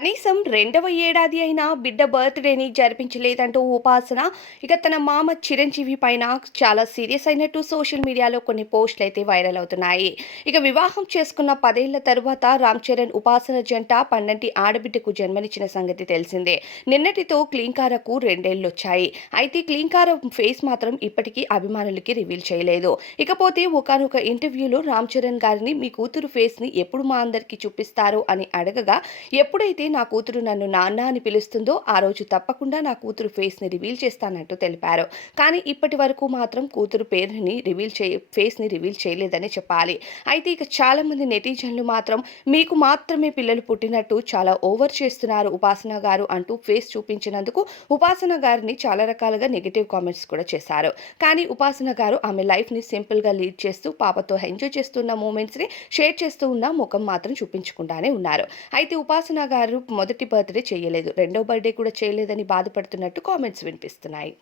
కనీసం రెండవ ఏడాది అయినా బిడ్డ బర్త్డేని జరిపించలేదంటూ ఉపాసన. ఇక తన మామ చిరంజీవి పైన చాలా సీరియస్ అయినట్టు సోషల్ మీడియాలో కొన్ని పోస్టులు అయితే వైరల్ అవుతున్నాయి. ఇక వివాహం చేసుకున్న పదేళ్ళ తరువాత రామ్ చరణ్ ఉపాసన జంట పన్నెంటి ఆడబిడ్డకు జన్మనిచ్చిన సంగతి తెలిసిందే. నిన్నటితో క్లీంకారకు రెండేళ్ళు వచ్చాయి అయితే క్లీంకార ఫేస్ మాత్రం ఇప్పటికీ అభిమానులకి రివీల్ చేయలేదు. ఇకపోతే ఒకనొక ఇంటర్వ్యూలో రామ్ చరణ్ గారిని మీ కూతురు ఫేస్ని ఎప్పుడు మా అందరికి చూపిస్తారు అని అడగగా ఎప్పుడైతే నా కూతురు నన్ను నాన్న అని పిలుస్తుందో ఆ రోజు తప్పకుండా నా కూతురు ఫేస్ని రివీల్ చేస్తానంటూ తెలిపారు. కానీ ఇప్పటి వరకు మాత్రం కూతురు పేరుని రివీల్ చే ఫేస్ని రివీల్ చేయలేదని చెప్పాలి. అయితే ఇక చాలామంది నెటిజన్లు మాత్రం మీకు మాత్రమే పిల్లలు పుట్టినట్టు చాలా ఓవర్ చేస్తున్నారు ఉపాసన గారు అంటూ ఫేస్ చూపించినందుకు ఉపాసన గారిని చాలా రకాలుగా నెగిటివ్ కామెంట్స్ కూడా చేశారు. కానీ ఉపాసన గారు ఆమె లైఫ్ని సింపుల్గా లీడ్ చేస్తూ పాపతో ఎంజాయ్ చేస్తున్న మూమెంట్స్ని షేర్ చేస్తూ ఉన్న ముఖం మాత్రం చూపించకుండానే ఉన్నారు. అయితే ఉపాసన గారు మొదటి బర్త్డే చేయలేదు. రెండో బర్త్డే కూడా చేయలేదని బాధపడుతున్నట్టు కామెంట్స్ వినిపిస్తున్నాయి.